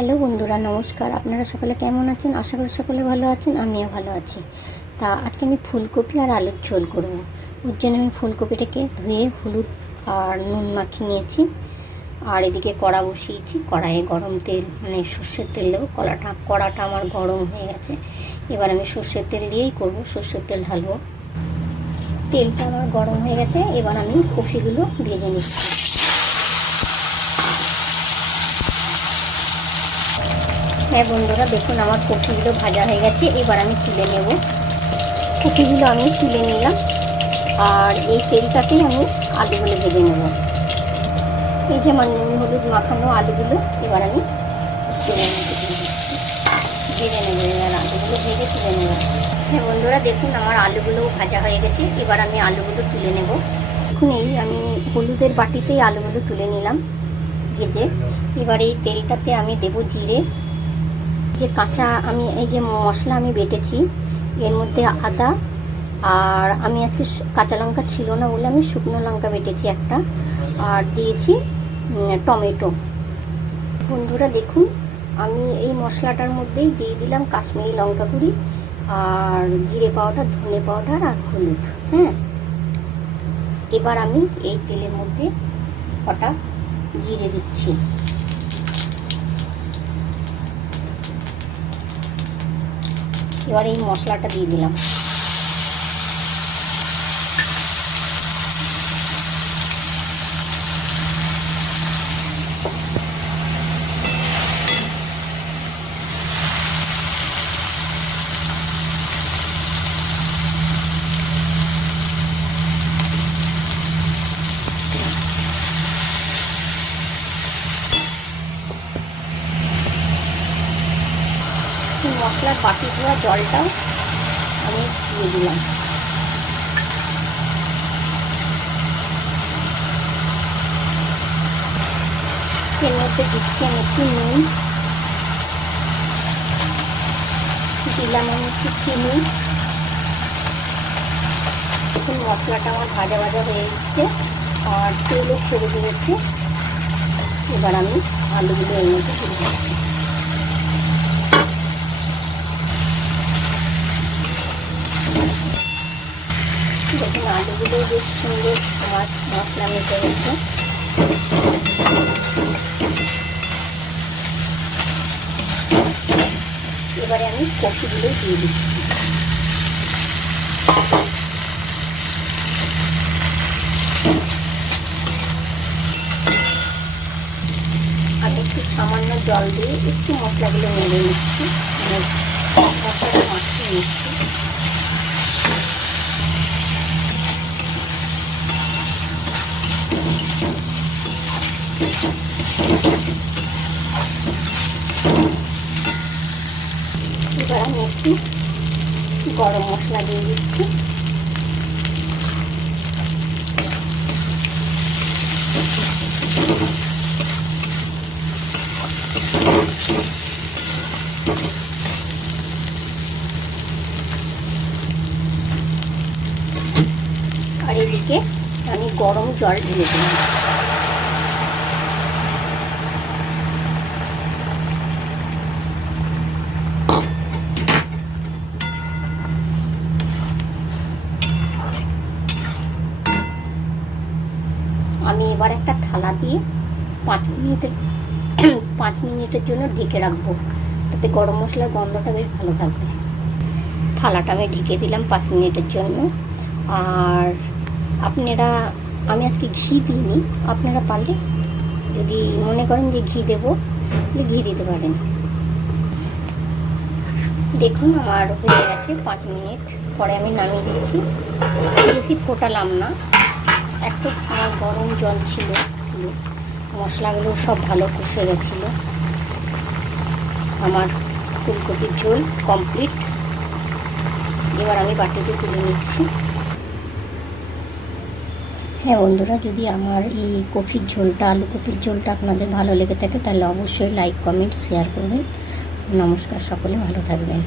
Hello বন্ধুরা, নমস্কার। আপনারা সকলে কেমন আছেন? আশা করি সকলে ভালো আছেন, আমিও ভালো আছি। তা আজকে আমি ফুলকপি আর আলুর ঝোল করব। ওর জন্য আমি ফুলকপিটাকে ধুয়ে হলুদ আর নুন মাখিয়ে নিয়েছি। আর এদিকে কড়া বসিয়েছি, কড়াইয়ে গরম তেল মানে সর্ষের তেল দেবো। কড়াটা আমার গরম হয়ে গেছে। এবার আমি সর্ষের তেল দিয়েই করব, সর্ষের তেল ঢালবো। তেলটা আমার গরম হয়ে গেছে, এবার আমি কপিগুলো ভেজে নিচ্ছি। হ্যাঁ বন্ধুরা, দেখুন আমার কপিগুলো ভাজা হয়ে গেছে। এবার আমি তুলে নেব। কপিগুলো আমি তুলে নিলাম, আর এই তেলটাতেই আমি আলুগুলো ভেজে নেব। এই যে আমার নুন হলুদ মাখানো আলুগুলো এবার আমি তুলে ভেজে নেব। এবার আলুগুলো ভেজে তুলে নেব। হ্যাঁ বন্ধুরা, দেখুন আমার আলুগুলো ভাজা হয়ে গেছে। এবার আমি আলুগুলো তুলে নেব। দেখুন এই আমি হলুদের বাটিতেই আলুগুলো তুলে নিলাম ভেজে। এবার এই তেলটাতে আমি দেবো জিরে, যে কাঁচা আমি এই যে মশলা আমি বেটেছি এর মধ্যে আদা, আর আমি আজকে কাঁচা লঙ্কা ছিল না বলে আমি শুকনো লঙ্কা বেটেছি একটা, আর দিয়েছি টমেটো। বন্ধুরা দেখুন আমি এই মশলাটার মধ্যেই দিয়ে দিলাম কাশ্মীরি লঙ্কা গুঁড়ি আর জিরে পাউডার, ধনে পাউডার আর হলুদ। হ্যাঁ, এবার আমি এই তেলের মধ্যে কটা জিরে দিচ্ছি। এবার এই মশলাটা দিয়ে দিলাম। মশলার বাটি ধোয়া জলটাও আমি দিয়ে দিলাম। এর মধ্যে দিচ্ছি আমি একটু নুন, দিলাম আমি একটু চিনি। এখন মশলাটা আমার ভাজা ভাজা হয়ে এসছে আর তেলও ছেড়ে দিয়েছে। এবার আমি আলুগুলো এর মধ্যে দিয়ে দিচ্ছি। দেখুন আলুগুলো বেশ সুন্দর আমার মশলা মেখে গেছে। এবারে আমি কপিগুলো দিয়ে দিচ্ছি। আমি একটু সামান্য জল দিয়ে একটু মশলাগুলো নেড়ে নিচ্ছি, মশলাটা মাখিয়ে নিচ্ছি। এবার আমি একটু গরম মশলা দিয়ে দিচ্ছি। আর এদিকে আমি গরম জল ঢেলে দিলাম। আমি এবার একটা থালা দিয়ে 5 মিনিটের জন্য ঢেকে রাখবো, তাতে গরম মশলার গন্ধটা বেশ ভালো থাকবে। থালাটা আমি ঢেকে দিলাম 5 মিনিটের জন্য। আর আমি আজকে ঘি দিইনি, আপনারা পারলে যদি মনে করেন যে ঘি দেবো তাহলে ঘি দিতে পারেন। দেখুন আমার হয়ে গেছে 5 মিনিট পরে আমি নামিয়ে দিচ্ছি। বেশি ফোটালাম না, একটু আমার গরম জল ছিল, মশলাগুলো সব ভালো কষে গেছিল। আমার ফুলকপির ঝোল কমপ্লিট। এবার আমি বাটিতে তুলে নিচ্ছি। হ্যাঁ বন্ধুরা, যদি আমার এই কপির ঝোলটা, আলু কপির ঝোলটা আপনাদের ভালো লেগে থাকে তাহলে অবশ্যই লাইক, কমেন্ট, শেয়ার করবেন। নমস্কার, সকলে ভালো থাকবেন।